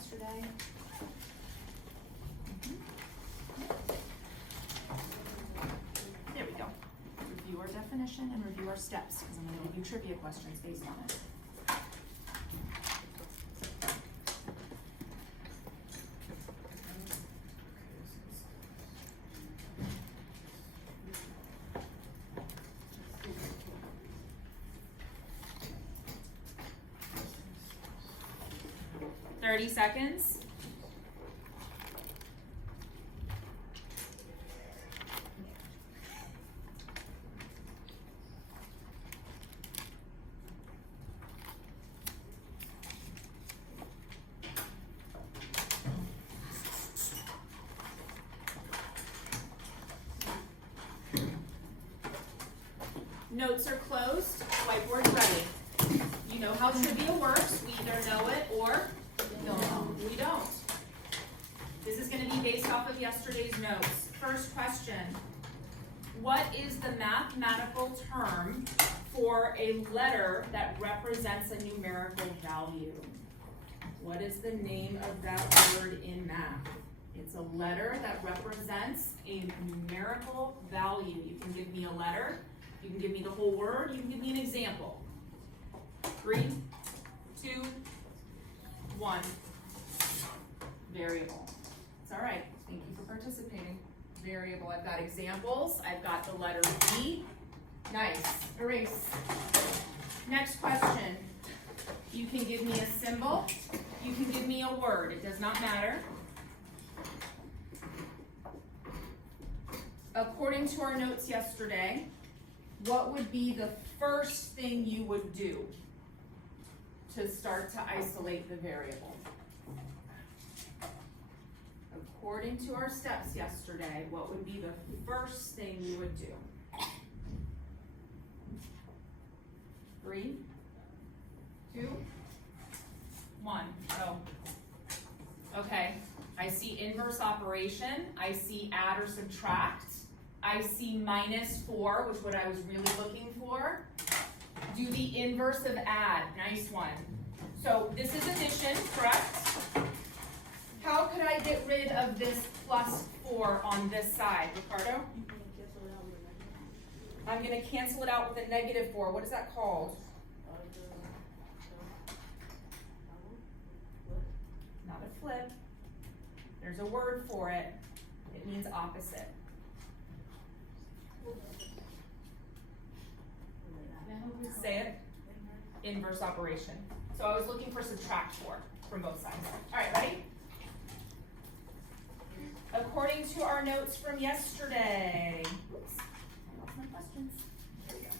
yesterday? There we go. Review our definition and review our steps, because I'm going to give you trivia questions based on it. Seconds. Notes are closed, whiteboard's ready. You know how trivia works. We either know it or we don't. This is going to be based off of yesterday's notes. First question. What is the mathematical term for a letter that represents a numerical value? What is the name of that word in math? It's a letter that represents a numerical value. You can give me a letter, you can give me the whole word, you can give me an example. 3, 2, 1. Variable. It's all right. Thank you for participating. Variable. I've got examples. I've got the letter B. Nice. Erase. Next question. You can give me a symbol. You can give me a word. It does not matter. According to our notes yesterday, what would be the first thing you would do to start to isolate the variable? According to our steps yesterday, what would be the first thing you would do? 3, 2, 1, go. Okay, I see inverse operation, I see add or subtract, I see -4, which is what I was really looking for. Do the inverse of add, nice one. So this is addition, correct? How could I get rid of this +4 on this side, Ricardo? I'm going to cancel it out with a -4. What is that called? Not a flip. There's a word for it. It means opposite. Say it. Inverse operation. So I was looking for subtract 4 from both sides. All right, ready? According to our notes from yesterday, oops, I lost my questions. There we go.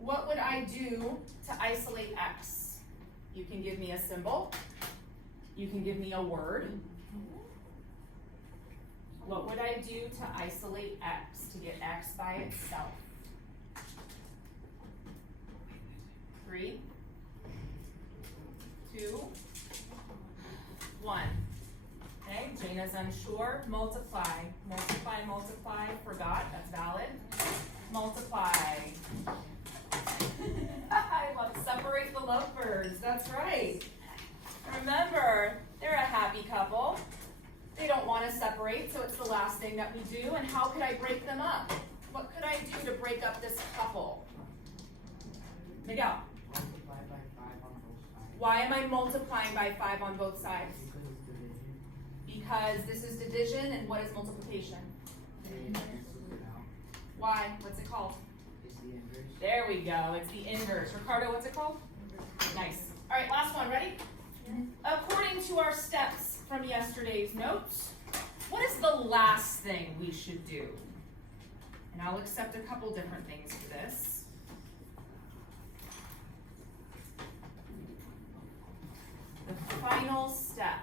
What would I do to isolate X? You can give me a symbol. You can give me a word. What would I do to isolate X, to get X by itself? 3, 2, 1. Okay, Jana's unsure. Multiply. Multiply, multiply. Forgot. That's valid. Multiply. I love separate the lovebirds. That's right. Remember, they're a happy couple. They don't want to separate, so it's the last thing that we do. And how could I break them up? What could I do to break up this couple? Miguel. Multiply by 5 on both sides. Why am I multiplying by 5 on both sides? Because this is division, and what is multiplication? Why? What's it called? It's the inverse. There we go. It's the inverse. Ricardo, what's it called? Nice. All right, last one. Ready? According to our steps from yesterday's notes, what is the last thing we should do? And I'll accept a couple different things for this. The final step.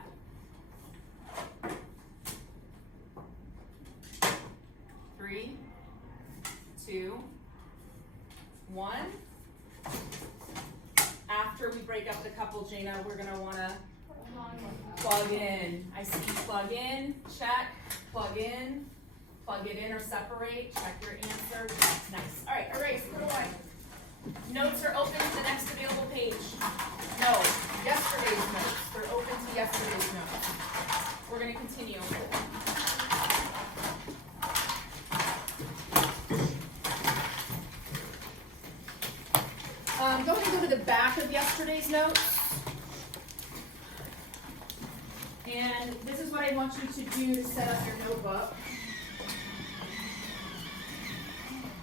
Three, 2, 1. After we break up the couple, Jana, we're going to want to plug in. I see plug in, check, plug it in or separate, check your answer. Nice. All right, erase, put away. Notes are open to the next available page. No, yesterday's notes. They're open to yesterday's notes. We're going to continue. Go ahead and go to the back of yesterday's notes. And this is what I want you to do to set up your notebook.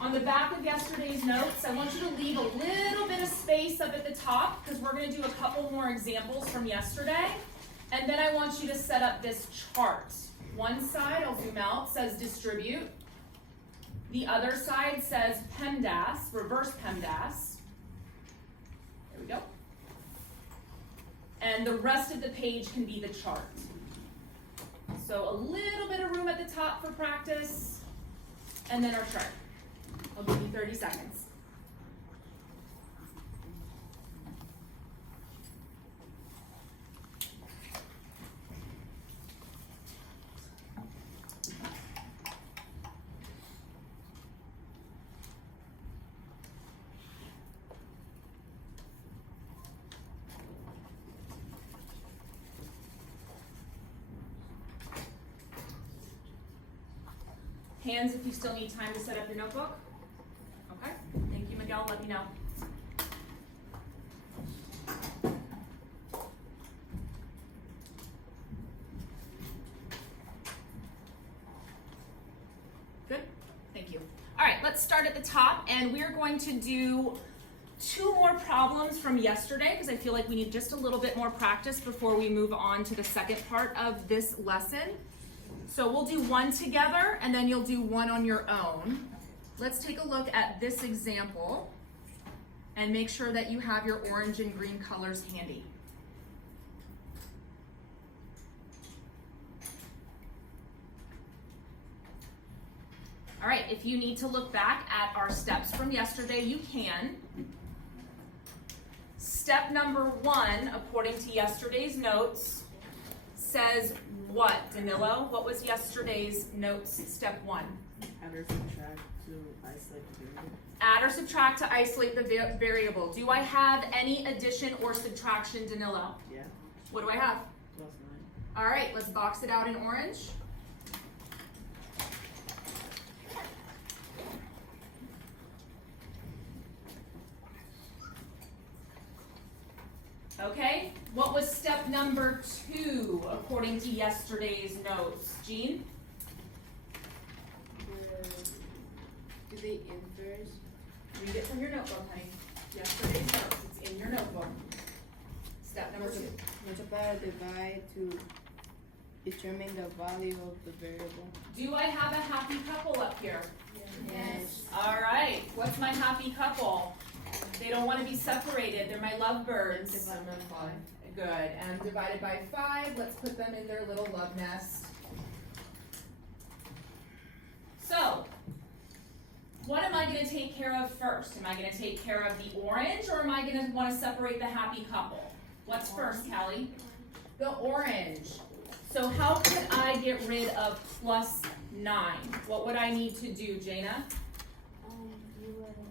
On the back of yesterday's notes, I want you to leave a little bit of space up at the top because we're going to do a couple more examples from yesterday. And then I want you to set up this chart. One side, I'll zoom out, says distribute. The other side says PEMDAS, reverse PEMDAS. There we go. And the rest of the page can be the chart. So a little bit of room at the top for practice, and then our chart. I'll give you 30 seconds. Hands if you still need time to set up your notebook. Okay, thank you, Miguel, let me know. Good, thank you. All right, let's start at the top, and we're going to do 2 more problems from yesterday because I feel like we need just a little bit more practice before we move on to the second part of this lesson. So we'll do one together, and then you'll do one on your own. Let's take a look at this example and make sure that you have your orange and green colors handy. All right, if you need to look back at our steps from yesterday, you can. Step number 1, according to yesterday's notes, says what, Danilo? What was yesterday's notes, step 1? Add or subtract to isolate the variable. Add or subtract to isolate the variable. Do I have any addition or subtraction, Danilo? Yeah. What do I have? +9. All right, let's box it out in orange. Okay, what was step number 2 according to yesterday's notes? Jean? Do they inverse? Read it from your notebook, honey. Yesterday's notes, it's in your notebook. Step number 2. Multiply or divide to determine the value of the variable. Do I have a happy couple up here? Yes. All right, what's my happy couple? They don't want to be separated, they're my lovebirds. Divide by 5. Good, m divided by 5, let's put them in their little love nest. So, what am I going to take care of first? Am I going to take care of the orange, or am I going to want to separate the happy couple? What's first, Callie? The orange. So how could I get rid of +9? What would I need to do, Jaina? You would need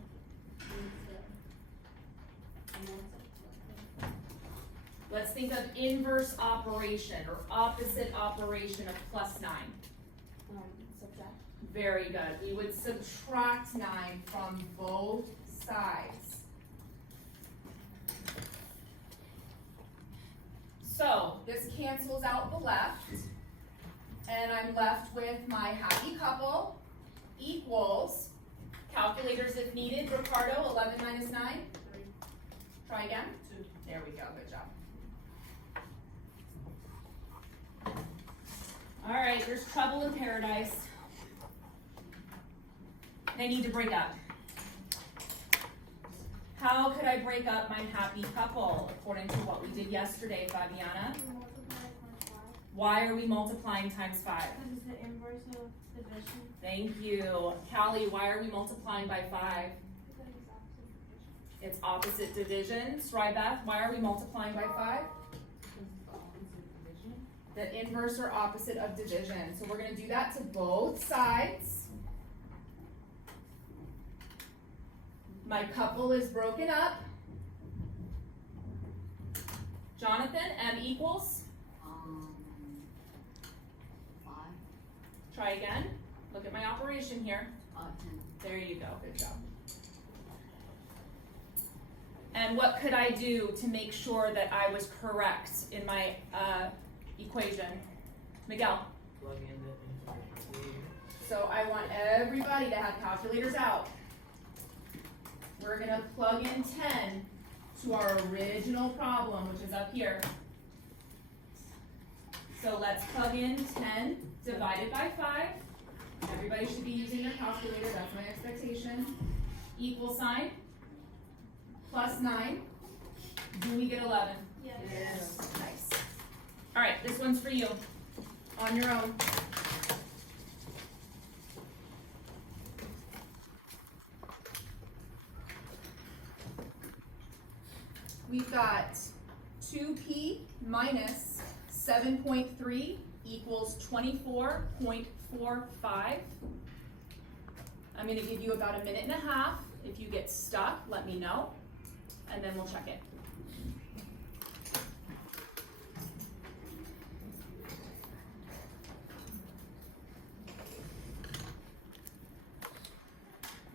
to Let's think of inverse operation or opposite operation of +9. subtract. Very good. We would subtract 9 from both sides. So this cancels out the left, and I'm left with my happy couple equals, calculators if needed, Ricardo, 11 minus 9? 3. Try again. 2. There we go, good job. All right, there's trouble in paradise. They need to break up. How could I break up my happy couple according to what we did yesterday, Fabiana? Why are we multiplying times 5? Because it's the inverse of division. Thank you. Callie, why are we multiplying by 5? Because it's opposite division. It's opposite division. Srybeth, why are we multiplying by 5? The inverse or opposite of division. So we're going to do that to both sides. My couple is broken up. Jonathan, M equals? 5, Try again. Look at my operation here. 10. There you go, good job. And what could I do to make sure that I was correct in my equation? Miguel? Plug in the information. So I want everybody to have calculators out. We're gonna plug in 10 to our original problem, which is up here. So let's plug in 10 divided by 5. Everybody should be using their calculator, that's my expectation. Equal sign, plus 9. Do we get 11? Yes. Nice. All right, this one's for you, on your own. We've got 2p minus 7.3 equals 24.45. I'm gonna give you about a minute and a half. If you get stuck, let me know, and then we'll check it.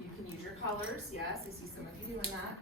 You can use your colors, yes, I see some of you doing that.